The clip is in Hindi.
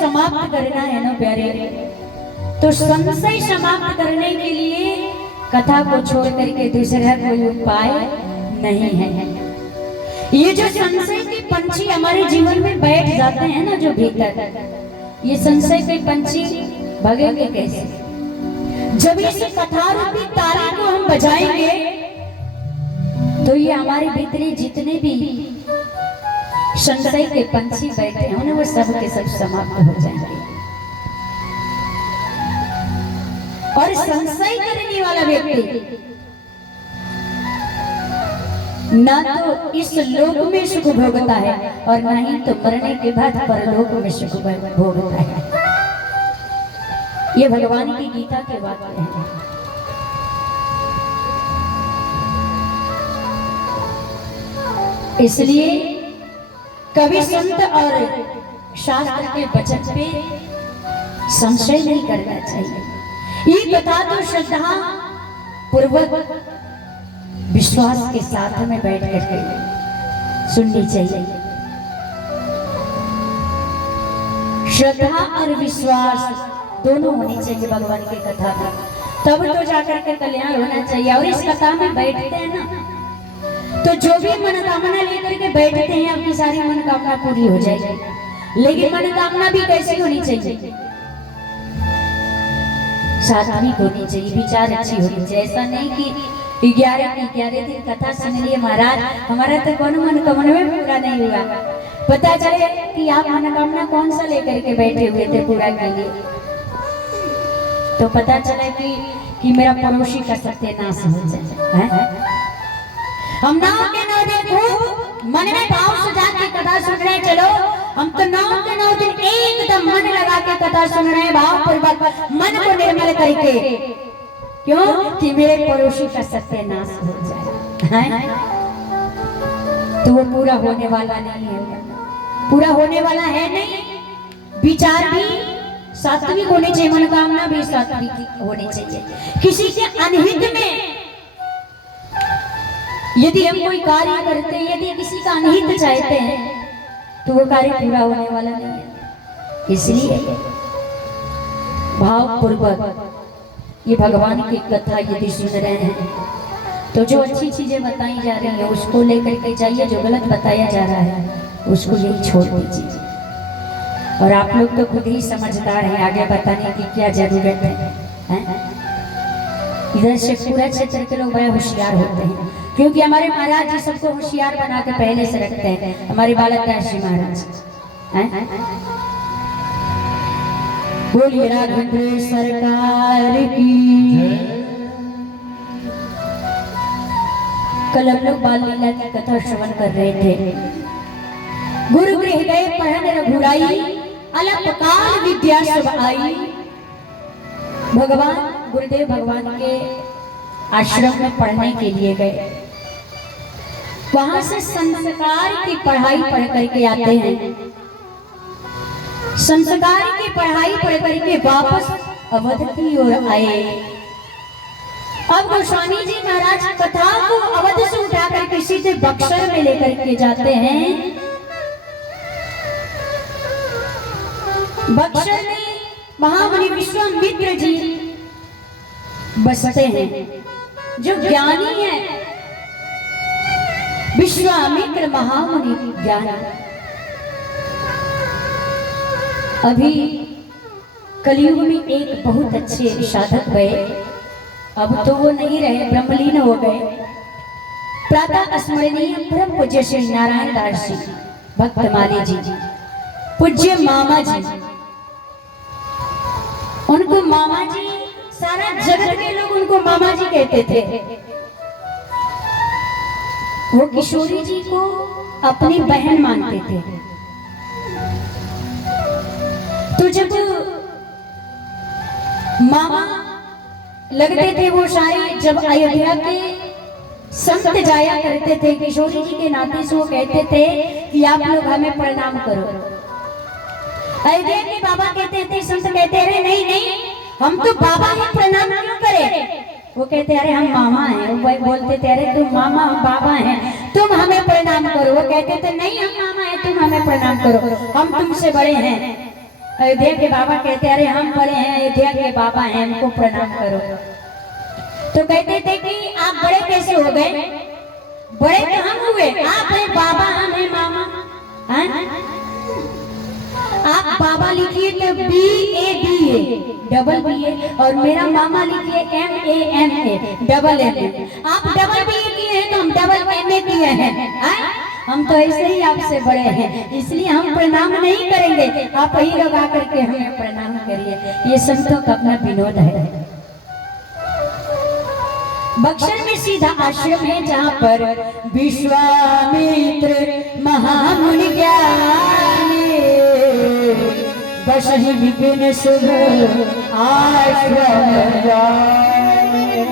समाप्त करना है ना प्यारे, तो संशय समाप्त करने के लिए कथा को छोड़ करके दूसरा कोई उपाय नहीं है। ये जो संशय के पंछी हमारे जीवन में बैठ जाते हैं ना, जो भीतर, ये संशय के पंछी भगेंगे कैसे? जब इस कथा रूपी ताली को हम बजाएंगे तो ये हमारे भीतरी जितने भी संशय के पंछी बैठे हैं वो सब के सब समाप्त हो जाएंगे। और संशय करने वाला व्यक्ति ना तो इस लोक में सुख भोगता है और ना ही तो मरने के बाद परलोक में सुख भोगता है। ये भगवान की गीता के वाक्य हैं। इसलिए कभी संत और शास्त्र के वचन पे संशय नहीं करना चाहिए। ये कथा तो श्रद्धा पूर्वक विश्वास के साथ में बैठ करके सुननी चाहिए। श्रद्धा और विश्वास दोनों होनी चाहिए भगवान की कथा में, तब तो जाकर के कल्याण होना चाहिए। और इस कथा में बैठते हैं ना, तो जो भी मनोकामना लेकर के बैठते हैं आपकी सारी मनोकामना पूरी हो जाएगी। लेकिन मनोकामना भी कैसी होनी चाहिए? सात्विक होनी चाहिए, विचार अच्छी होनी चाहिए। ऐसा नहीं कि 11 दिन कथा सुन लिए महाराज, हमारा तो कौन मनोकामना में पूरा नहीं हुआ। पता चले कि आप मनोकामना कौन सा लेकर के बैठे हुए थे पूरा के लिए, तो पता चला कि मेरा पड़ोसी का सत्यानाश हो जाए। हम नाव के 9 दिन खूब मन में भाव सजा के कथा सुन रहे, चलो हम तो 9 के 9 दिन एकदम मन लगा के कथा सुन रहे हैं, भाव पूर्वक मन को निर्मल करके। क्यों? कि मेरे पड़ोसी का सत्यानाश हो जाए। तो वो पूरा होने वाला नहीं है, पूरा होने वाला है नहीं। विचार भी सात्विक होने चाहिए, मनोकामना भी सात्विक होनी चाहिए। किसी के अनहित में यदि हम कोई कार्य करते हैं, यदि किसी का अनहित चाहते हैं, तो वो कार्य पूरा होने वाला नहीं है। इसलिए भाव पूर्वक ये भगवान की कथा यदि सुन रहे हैं, तो जो अच्छी चीजें बताई जा रही है उसको लेकर के जाइए, जो गलत बताया जा रहा है उसको यही छोड़ दीजिए। और आप लोग तो खुद ही समझदार हैं, आगे बताने की क्या जरूरत है? इधर से पूरा क्षेत्र के लोग बड़े होशियार होते हैं, क्योंकि हमारे महाराज जी सबको होशियार बना के पहले से रखते हैं। हमारे बालकदास जी महाराज बोलिए राघवेंद्र सरकार की। कल हम लोग बाल लीला की कथा श्रवण कर रहे थे। गुरु गृह गए पढ़न रघुराई, अलपकाल विद्या सब आई। भगवान गुरुदेव भगवान के आश्रम में पढ़ने के लिए गए, वहां से संस्कार की पढ़ाई पढ़ करके आते हैं। संस्कार की पढ़ाई पढ़ करके वापस अवध की ओर आए। अब गोस्वामी जी महाराज कथा को अवध से उठा करके सीधे बक्सर में लेकर के जाते हैं। बक्सर में महामुनि विश्वामित्र जी बसते हैं, जो ज्ञानी है। विश्वामित्र महामुनि ज्ञानी। अभी कलयुग में एक बहुत अच्छे साधक गए, अब तो वो नहीं रहे, ब्रह्मलीन हो गए। प्रातः स्मरणीय परम पूज्य श्री नारायण दास जी भक्तमाली जी, पूज्य मामा जी, उनको मामा जी, सारा जगत के लोग उनको मामा जी कहते थे। वो किशोरी जी को अपनी बहन मानते थे। तो जब मामा लगते थे वो सारे, जब अयोध्या के संत जाया करते थे किशोरी जी के नाते से, वो कहते थे कि आप लोग हमें प्रणाम करो। अयोध्या के बाबा कहते थे, संत कहते अरे नहीं नहीं, हम तो बाबा हैं, प्रणाम क्यों करें? वो कहते अरे हम मामा हैं। वो बोलते थे अरे तुम मामा, हम बाबा हैं, तुम हमें प्रणाम करो। वो कहते थे नहीं हम मामा हैं, तुम हमें प्रणाम करो, हम तुमसे बड़े हैं। अयोध्या के बाबा कहते अरे हम बड़े हैं, अयोध्या के बाबा हैं, हमको प्रणाम करो। तो कहते थे कि आप बड़े कैसे हो गए? बड़े तो हम हुए, आप हैं बाबा, हम हैं मामा। आप बाबा लिखिए तो BABA डबल BA, और मेरा मामा लिखिए MAMA डबल MA। आप डबल BA किए हैं तो हम डबल MA किए हैं। हम तो ऐसे ही आपसे बड़े हैं, इसलिए हम प्रणाम नहीं करेंगे, आप ही लोग आकर के हमें प्रणाम करिए। ये संतों का अपना विनोद है। बक्सर में सीधा आश्रम है जहाँ पर विश्वामित्र महामुनि ज्ञानी बस ही विपिन शुभ आश्रम जाए।